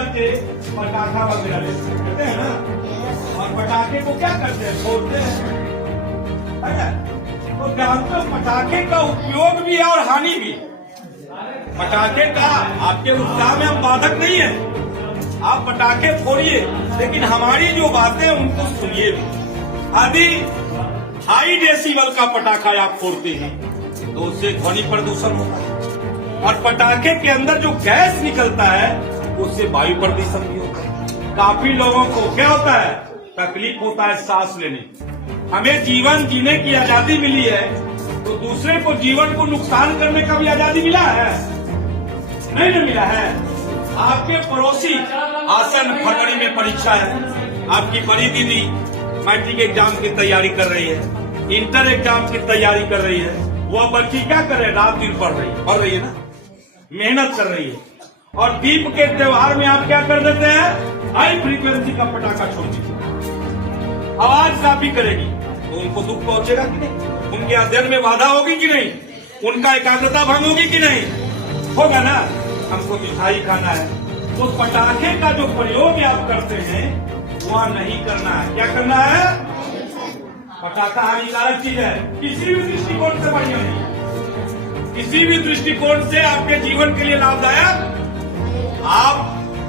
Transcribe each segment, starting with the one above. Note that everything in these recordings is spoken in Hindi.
बच्चे पटाखा वगैरह लेते हैं ना, और पटाखे को क्या करते हैं, फोड़ते हैं। तो जानते हो पटाखे का उपयोग भी है और हानि भी। पटाखे का आपके उत्साह में हम बाधक नहीं है, आप पटाखे फोड़िए, लेकिन हमारी जो बातें उनको सुनिए भी। यदि हाई डेसिबल का पटाखा आप फोड़ते हैं तो उससे ध्वनि प्रदूषण होता है, और पटाखे के अंदर जो गैस निकलता है उससे वायु प्रदूषण भी होता है। काफी लोगों को क्या होता है, तकलीफ होता है सांस लेने। हमें जीवन जीने की आजादी मिली है, तो दूसरे को जीवन को नुकसान करने का भी आजादी मिला है? नहीं ना मिला है। आपके पड़ोसी आसन फरवरी में परीक्षा है, आपकी बड़ी दीदी मैट्रिक एग्जाम की तैयारी कर रही है, इंटर एग्जाम की तैयारी कर रही है, वह बच्ची क्या कर रही है, रात दिन पढ़ रही है ना, मेहनत कर रही है, और दीप के त्योहार में आप क्या कर देते हैं, हाई फ्रीक्वेंसी का पटाखा छोड़ दीजिए, आवाज काफी करेगी, तो उनको दुख पहुंचेगा कि नहीं, उनके अध्ययन में बाधा होगी कि नहीं, उनका एकाग्रता भंग होगी कि नहीं, होगा ना। हमको मिठाई खाना है, तो पटाखे का जो प्रयोग आप करते हैं वह नहीं करना है। क्या करना है, पटाखा हानिकारक चीज है, किसी भी दृष्टिकोण से बढ़िया नहीं, किसी भी दृष्टिकोण से आपके जीवन के लिए लाभदायक। आप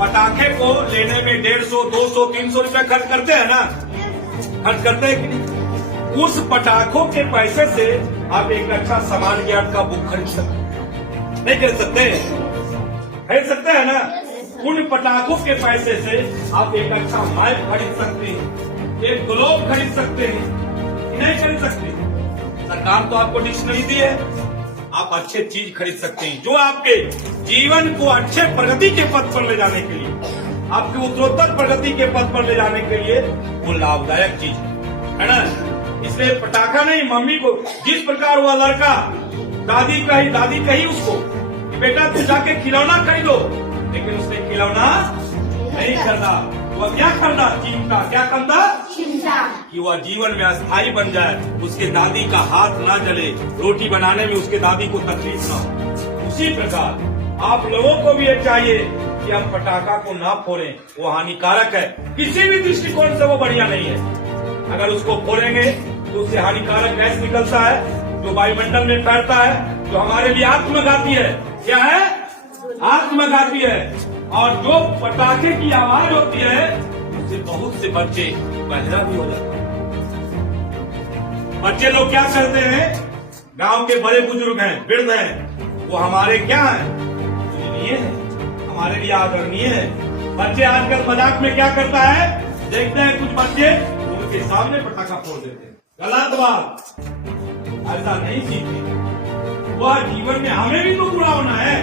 पटाखे को लेने में 150, 200, 300 रुपया खर्च करते हैं ना, खर्च करते हैं कि नहीं? उस पटाखों के पैसे से आप एक अच्छा सामान ज्ञान का बुक खरीद सकते हैं, नहीं खरीद सकते, खरीद सकते हैं ना। उन पटाखों के पैसे से आप एक अच्छा माइक खरीद सकते हैं, एक ग्लोब खरीद सकते हैं, नहीं खरीद सकते। सरकार तो आपको डिक्शनरी दी है, आप अच्छे चीज खरीद सकते हैं जो आपके जीवन को अच्छे प्रगति के पथ पर ले जाने के लिए, आपके उत्तरोत्तर प्रगति के पथ पर ले जाने के लिए वो लाभदायक चीज है ना। इसलिए पटाखा नहीं, मम्मी को जिस प्रकार हुआ लड़का दादी कही उसको, बेटा तू जाके खिलौना खरीदो, लेकिन उसने खिलौना नहीं खरीदा, वह क्या खरीदा, चिमटा। क्या खरीदा, चिमटा, कि वह जीवन में अस्थायी बन जाए, उसके दादी का हाथ ना जले, रोटी बनाने में उसके दादी को तकलीफ ना हो। उसी प्रकार आप लोगों को भी ये चाहिए कि आप पटाखा को ना फोड़ें, वो हानिकारक है, किसी भी दृष्टिकोण से वो बढ़िया नहीं है। अगर उसको फोड़ेंगे तो उससे हानिकारक गैस निकलता है जो वायुमंडल में फैलता है, जो हमारे लिए आत्मघाती है। क्या है, आत्मघाती है। और जो पटाखे की आवाज होती है उससे बहुत से बच्चे बहरा भी हो जाते हैं। बच्चे लोग क्या करते हैं, गांव के बड़े बुजुर्ग हैं, वृद्ध हैं, वो हमारे क्या है, पूजनीय है, हमारे लिए आदरणीय है। बच्चे आजकल मजाक में क्या करता है, देखते हैं कुछ बच्चे उनके सामने पटाखा फोड़ देते हैं, गलत बात, ऐसा नहीं सीखते। वह जीवन में हमें भी तो बुरा होना है,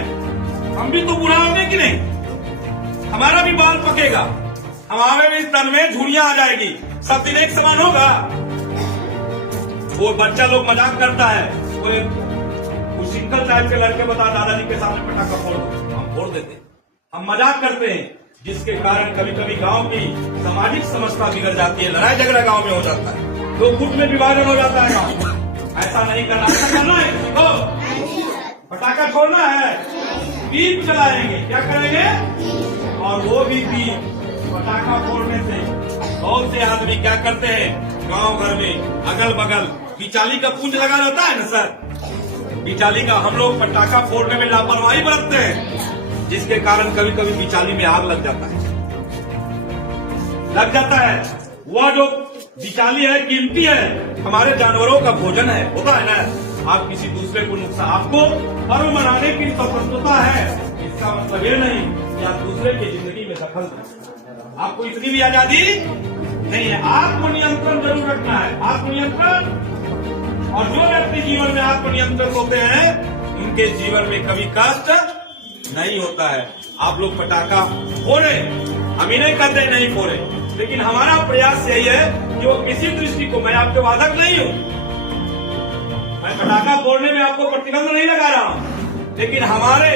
हम भी तो बुरा होंगे कि नहीं, हमारा भी बाल पकेगा, हमारे भी तन में झुर्रियां आ जाएगी, सब दिन एक समान होगा। वो बच्चा लोग मजाक करता है, वो सिंगल टाइप के लड़के बता दादाजी के सामने पटाखा फोड़ दो, हम फोड़ देते, हम मजाक करते हैं, जिसके कारण कभी कभी गांव की सामाजिक समस्या बिगड़ जाती है, लड़ाई झगड़ा गांव में हो जाता है, दो गुट में विभाजन हो जाता है गांव। ऐसा नहीं करना, ऐसा करना है किसी को, पटाखा छोड़ना है, दीप जलाएंगे, क्या करेंगे, और वो भी दीप पटाखा फोड़ने से बहुत से आदमी क्या करते हैं, गांव घर में अगल बगल बिचाली का पुंज लगा रहता है ना सर, बिचाली का, हम लोग पटाखा फोड़ने में लापरवाही बरतते हैं, जिसके कारण कभी कभी बिचाली में आग लग जाता है। वह जो बिचाली है कीमती है, हमारे जानवरों का भोजन है, होता है ना। आप किसी दूसरे को नुकसान, आपको पर्व मनाने की स्वतंत्रता है, इसका मतलब ये नहीं कि आप दूसरे की जिंदगी में दखल करें, आपको इतनी भी आजादी नहीं है। आत्मनियंत्रण जरूर रखना है, आत्मनियंत्रण। और जो व्यक्ति जीवन में आत्मनियंत्रण होते हैं उनके जीवन में कभी कष्ट नहीं होता है। आप लोग पटाखा फोड़े, हम ही नहीं कहते नहीं फोड़े, लेकिन हमारा प्रयास यही है कि वो किसी दृष्टि को, मैं आपके वादक नहीं हूं, मैं पटाखा फोड़ने में आपको प्रतिबंध नहीं लगा रहा हूं, लेकिन हमारे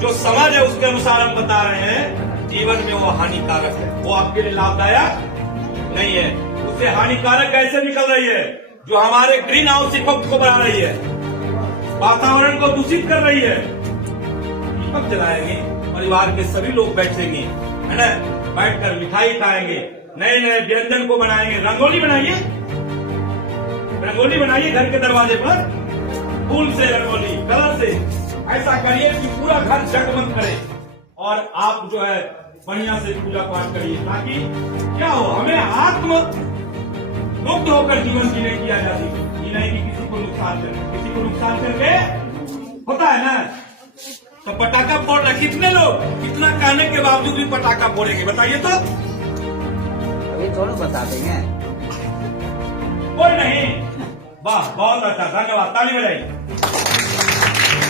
जो समाज है उसके अनुसार हम बता रहे हैं, जीवन में वो हानिकारक है, वो आपके लिए लाभदायक नहीं है। उससे हानिकारक कैसे निकल रही है, जो हमारे ग्रीन हाउस इफेक्ट को बढ़ा रही है, वातावरण को दूषित कर रही है। दीपक जलाएंगे, परिवार के सभी लोग बैठेंगे, है ना, बैठकर मिठाई खाएंगे, नए नए व्यंजन को बनाएंगे। रंगोली बनाइए, रंगोली बनाइए घर के दरवाजे पर, फूल से रंगोली, कलर से। ऐसा करिए कि पूरा घर जगमग करे और आप जो है बढ़िया से पूजा पाठ करिए, ताकि क्या हो, हमें आत्म मुक्त होकर जीवन जीने की आजादी, ये नहीं कि किसी को नुकसान करे। किसी को नुकसान करके होता है ना, तो पटाखा फोड़ रहे कितने लोग, कितना कहने के बावजूद भी पटाखा फोड़ेंगे, बताइए तो। अभी थोड़ा बता देंगे। कोई नहीं। वाह, बहुत अच्छा, धन्यवाद, ताली बजाइए।